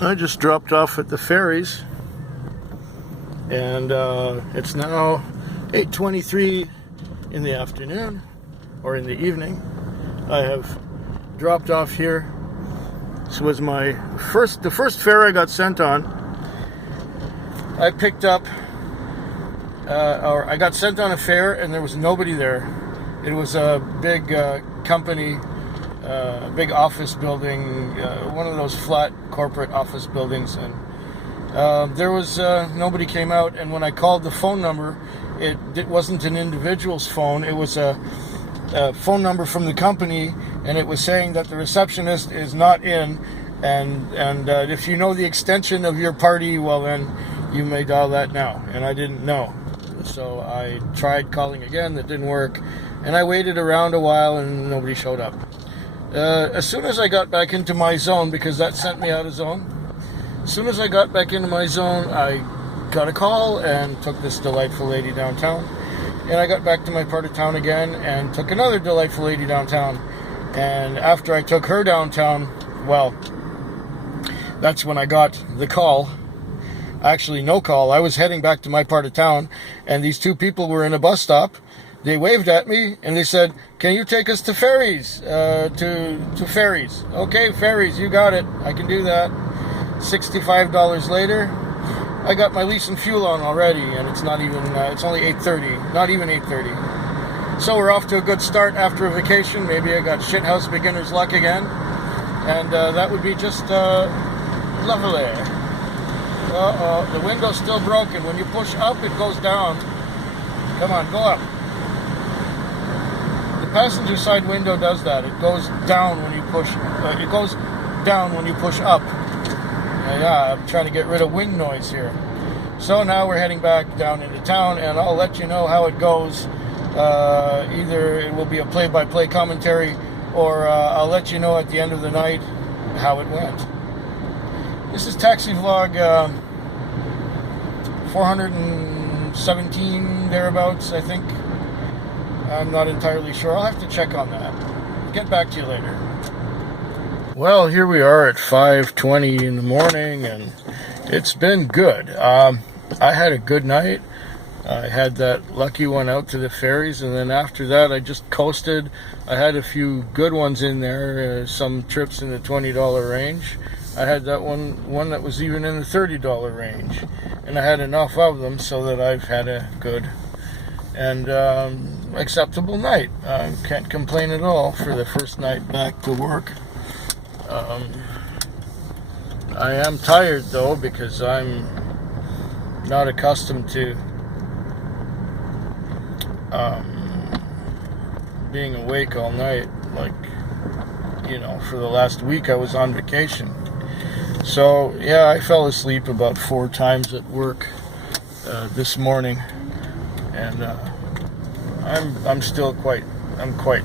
I just dropped off at the ferries, and it's now 8:23 in the afternoon, or in the evening. I have dropped off here. This was the first fare I got sent on. I picked up, or I got sent on a fare, and there was nobody there. It was a big company, big office building, one of those flat corporate office buildings, and there was nobody came out. And when I called the phone number, it wasn't an individual's phone. It was a phone number from the company, and it was saying that the receptionist is not in, and if you know the extension of your party, well then you may dial that now. And I didn't know, so I tried calling again. That didn't work, and I waited around a while, and nobody showed up. As soon as I got back into my zone, because that sent me out of zone, as soon as I got back into my zone, I got a call and took this delightful lady downtown. And I got back to my part of town again and took another delightful lady downtown. And after I took her downtown, well, that's when I got the call. Actually, no call. I was heading back to my part of town, and these two people were in a bus stop. They waved at me, and they said, "Can you take us to ferries? To ferries." Okay, ferries, you got it. I can do that. $65 later, I got my lease and fuel on already, and it's not even, it's only 8:30, not even 8:30. So we're off to a good start after a vacation. Maybe I got shithouse beginner's luck again, and that would be just lovely. Uh-oh, the window's still broken. When you push up, it goes down. Come on, go up. The passenger side window does that. It goes down when you push. It goes down when you push up. Yeah, I'm trying to get rid of wind noise here. So now we're heading back down into town, and I'll let you know how it goes. Either it will be a play-by-play commentary, or I'll let you know at the end of the night how it went. This is Taxi Vlog 417, thereabouts, I think. I'm not entirely sure. I'll have to check on that. Get back to you later. Well, here we are at 5:20 in the morning, and it's been good. I had a good night. I had that lucky one out to the ferries, and then after that I just coasted. I had a few good ones in there, some trips in the $20 range. I had that one that was even in the $30 range, and I had enough of them so that I've had a good and acceptable night. I can't complain at all for the first night back to work. I am tired though, because I'm not accustomed to being awake all night. Like, you know, for the last week I was on vacation. So yeah, I fell asleep about 4 times at work this morning, and I'm still quite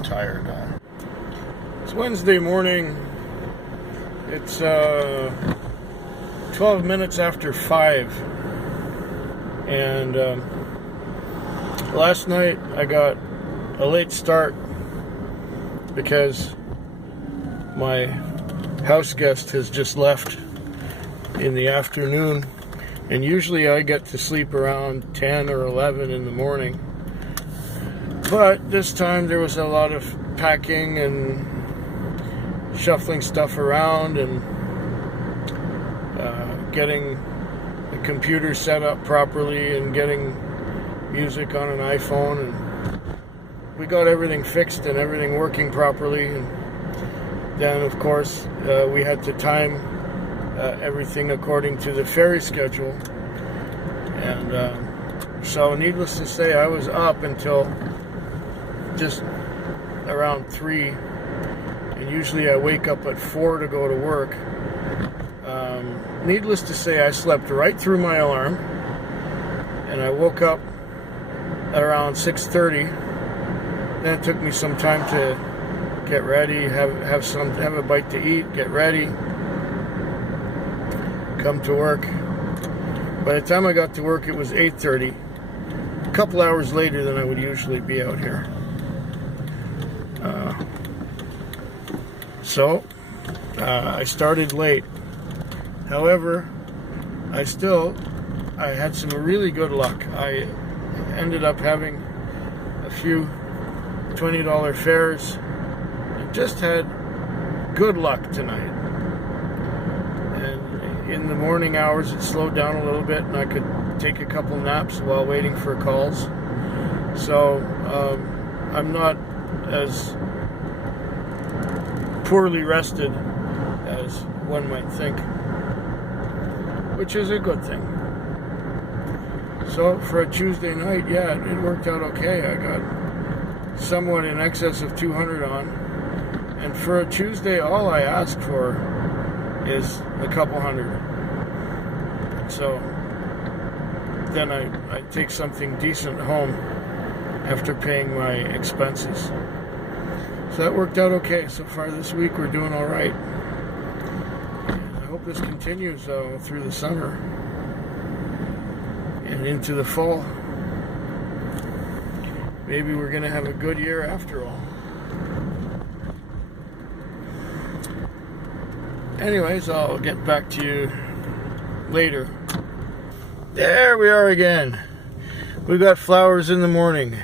tired. It's Wednesday morning. It's 12 minutes after 5, and last night I got a late start because my house guest has just left in the afternoon, and usually I get to sleep around 10 or 11 in the morning, but this time there was a lot of packing and shuffling stuff around and getting the computer set up properly and getting music on an iPhone, and we got everything fixed and everything working properly. And then of course we had to time everything according to the ferry schedule, and so needless to say I was up until just around 3. And usually I wake up at 4 to go to work. Needless to say, I slept right through my alarm, and I woke up at around 6:30. Then it took me some time to get ready, have a bite to eat, get ready, come to work. By the time I got to work, it was 8:30. A couple hours later than I would usually be out here. So I started late. However, I had some really good luck. I ended up having a few $20 fares and just had good luck tonight. And in the morning hours, it slowed down a little bit, and I could take a couple naps while waiting for calls. So I'm not as poorly rested as one might think, which is a good thing. So for a Tuesday night, yeah, it worked out okay. I got somewhat in excess of 200 on, and for a Tuesday, all I ask for is a couple hundred. So then I take something decent home after paying my expenses. So that worked out okay. So far this week, we're doing all right. And I hope this continues through the summer and into the fall. Maybe we're going to have a good year after all. Anyways, I'll get back to you later. There we are again. We got flowers in the morning.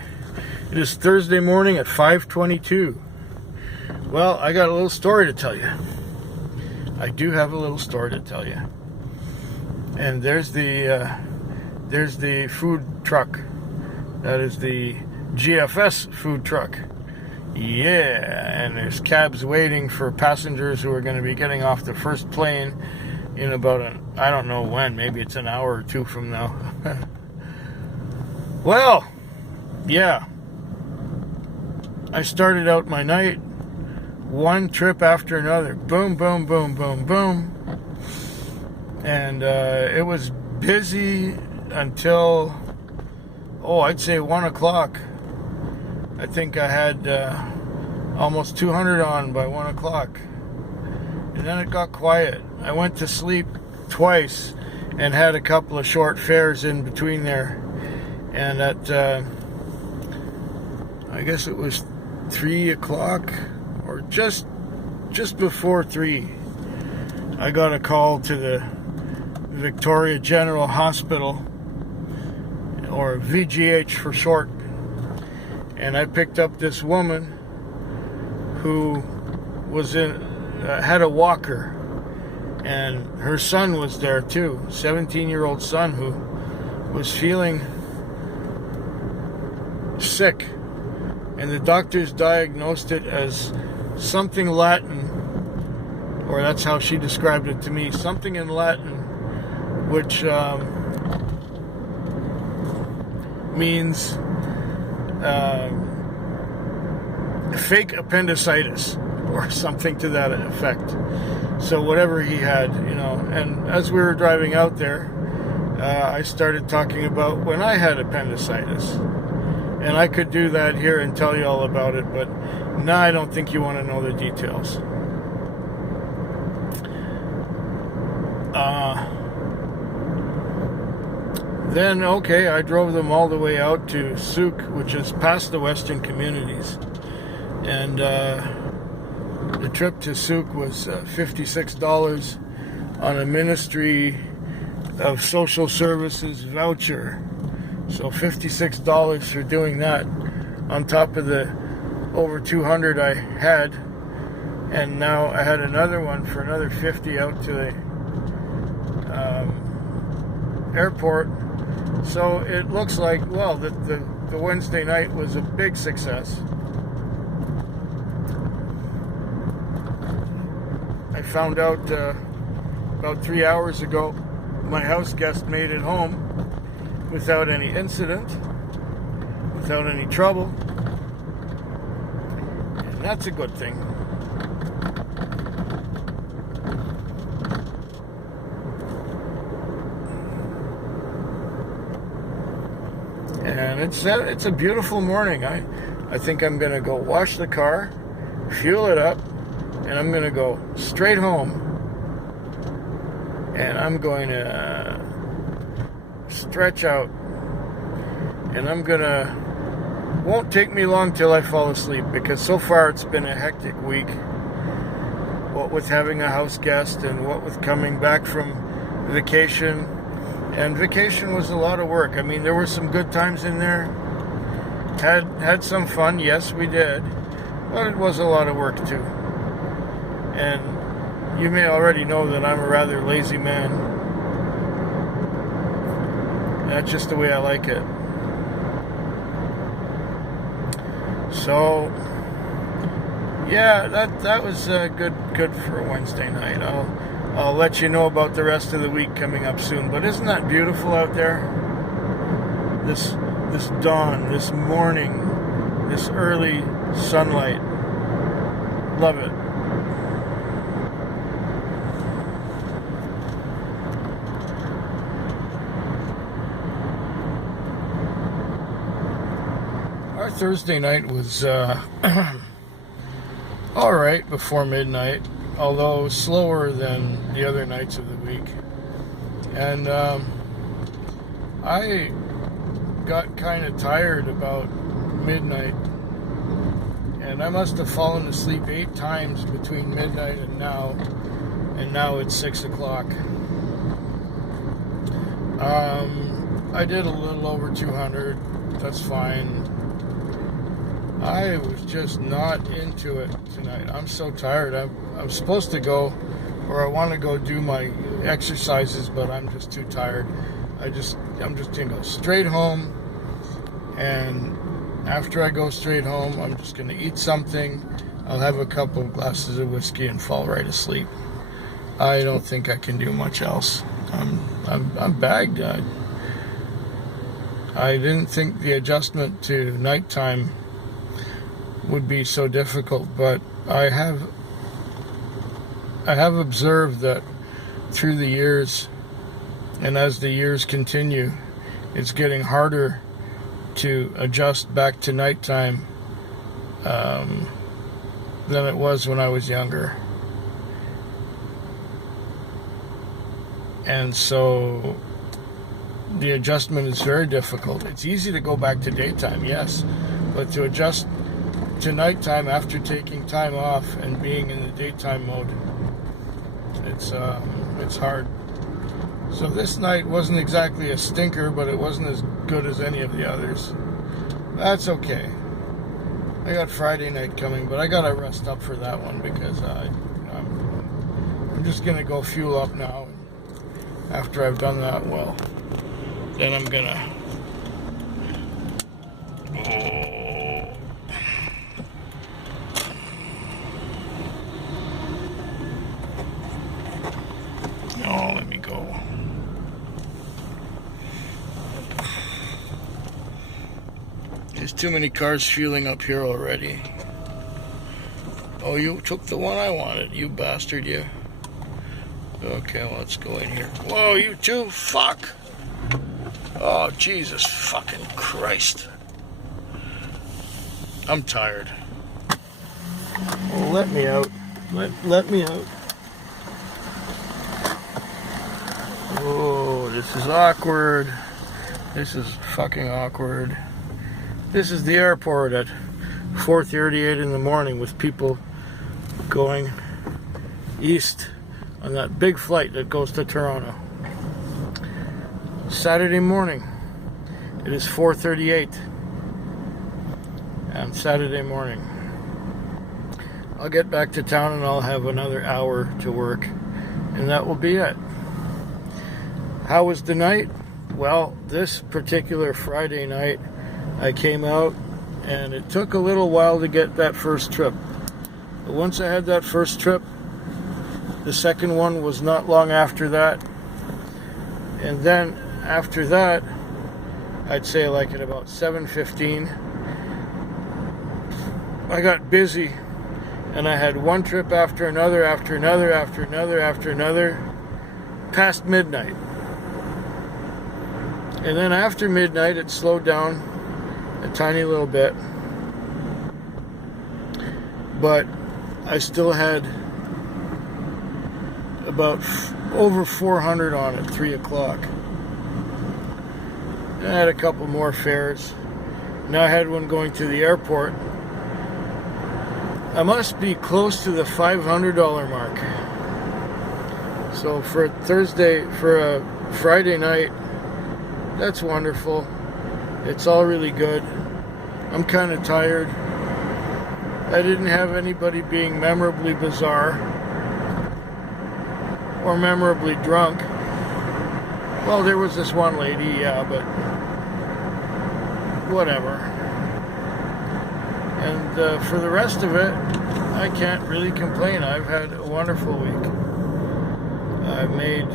It is Thursday morning at 5:22. Well, I got a little story to tell you. I do have a little story to tell you. And there's the food truck. That is the GFS food truck. Yeah, and there's cabs waiting for passengers who are going to be getting off the first plane in about I don't know when, maybe it's an hour or two from now. Well, yeah. I started out my night, one trip after another. Boom, boom, boom, boom, boom. And it was busy until, I'd say 1 o'clock. I think I had almost 200 on by 1 o'clock. And then it got quiet. I went to sleep twice and had a couple of short fares in between there. And at, I guess it was 3 o'clock or just before 3, I got a call to the Victoria General Hospital, or VGH for short. And I picked up this woman who was had a walker, and her son was there too, 17-year-old son who was feeling sick, and the doctors diagnosed it as something Latin, or that's how she described it to me, something in Latin, which means fake appendicitis or something to that effect. So whatever he had, and as we were driving out there, I started talking about when I had appendicitis. And I could do that here and tell you all about it, but no, I don't think you want to know the details. Then, I drove them all the way out to Souk, which is past the Western Communities. And the trip to Souk was $56 on a Ministry of Social Services voucher. So $56 for doing that, on top of the over 200 I had, and now I had another one for another 50 out to the airport. So it looks like, the Wednesday night was a big success. I found out about 3 hours ago my house guest made it home without any incident, without any trouble, and that's a good thing. And it's a beautiful morning. I think I'm going to go wash the car, fuel it up, and I'm going to go straight home, and I'm going to stretch out, and won't take me long till I fall asleep, because so far it's been a hectic week. what with having a house guest and what with coming back from vacation. And vacation was a lot of work. I mean, there were some good times in there. Had some fun, yes, we did. But it was a lot of work too. And you may already know that I'm a rather lazy man. That's just the way I like it. So, yeah, that was good for a Wednesday night. I'll let you know about the rest of the week coming up soon. But isn't that beautiful out there? This dawn, this morning, this early sunlight. Love it. Our Thursday night was all right before midnight, although slower than the other nights of the week. And I got kind of tired about midnight, and I must have fallen asleep 8 times between midnight and now it's 6 o'clock. I did a little over 200. That's fine. I was just not into it tonight. I'm so tired. I'm supposed to go, or I want to go do my exercises, but I'm just too tired. I'm just gonna go straight home, and after I go straight home, I'm just gonna eat something. I'll have a couple of glasses of whiskey and fall right asleep. I don't think I can do much else. I'm bagged. I didn't think the adjustment to nighttime would be so difficult, but I have observed that through the years, and as the years continue, it's getting harder to adjust back to nighttime than it was when I was younger. And so the adjustment is very difficult. It's easy to go back to daytime, yes, but to adjust to nighttime after taking time off and being in the daytime mode, it's hard. So this night wasn't exactly a stinker, but it wasn't as good as any of the others. That's okay. I got Friday night coming, but I gotta rest up for that one because I'm just gonna go fuel up now. After I've done that, well, then I'm gonna let me go. There's too many cars fueling up here already. Oh, you took the one I wanted, you bastard, you. Okay, well, let's go in here. Whoa, you too? Fuck! Oh, Jesus fucking Christ. I'm tired. Well, let me out. Let me out. Oh, this is awkward. This is fucking awkward. This is the airport at 4:38 in the morning with people going east on that big flight that goes to Toronto. Saturday morning. It is 4:38 on Saturday morning. I'll get back to town and I'll have another hour to work, and that will be it. How was the night? Well, this particular Friday night, I came out and it took a little while to get that first trip. But once I had that first trip, the second one was not long after that. And then after that, I'd say like at about 7:15, I got busy and I had one trip after another, past midnight. And then after midnight, it slowed down a tiny little bit. But I still had about over 400 on at 3 o'clock. I had a couple more fares. Now I had one going to the airport I must be close to the $500 mark. So for a Friday night, that's wonderful. It's all really good. I'm kind of tired. I didn't have anybody being memorably bizarre or memorably drunk. Well, there was this one lady, yeah, but whatever. And for the rest of it, I can't really complain. I've had a wonderful week. I've made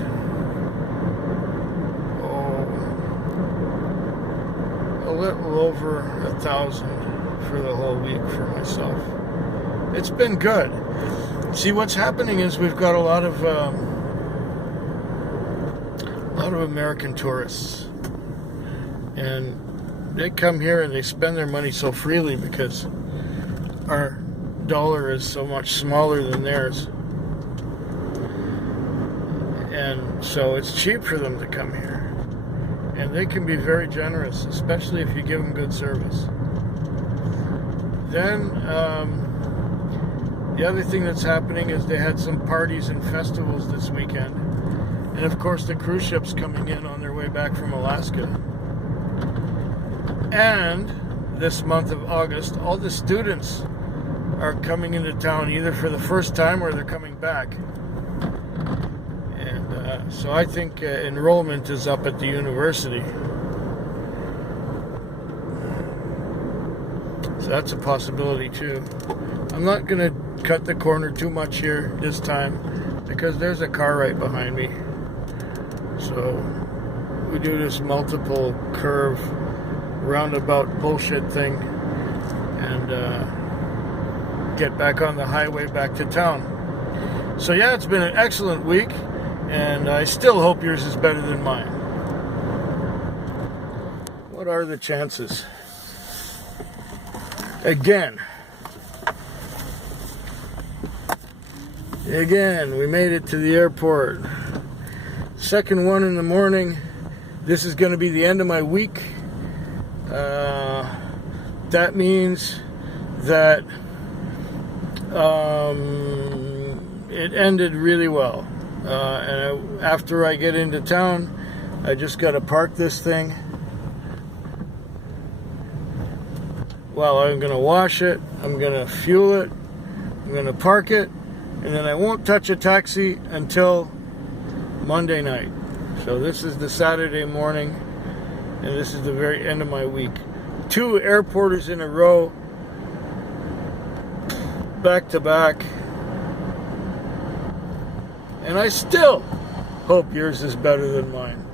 a little over 1,000 for the whole week for myself. It's been good. See, what's happening is we've got a lot of American tourists, and they come here and they spend their money so freely because our dollar is so much smaller than theirs, and so it's cheap for them to come here, and they can be very generous, especially if you give them good service. Then the other thing that's happening is they had some parties and festivals this weekend, and of course the cruise ships coming in on their way back from Alaska. And this month of August, all the students are coming into town either for the first time or they're coming back. And so I think enrollment is up at the university. So that's a possibility too. I'm not going to cut the corner too much here this time because there's a car right behind me. So we do this multiple curve roundabout bullshit thing and get back on the highway back to town. So yeah, it's been an excellent week, and I still hope yours is better than mine. What are the chances? Again, we made it to the airport. Second one in the morning. This is going to be the end of my week. That means that it ended really well. And after I get into town, I just got to park this thing. Well, I'm going to wash it, I'm going to fuel it, I'm going to park it, and then I won't touch a taxi until Monday night. So this is the Saturday morning, and this is the very end of my week. 2 airporters in a row, back to back, and I still hope yours is better than mine.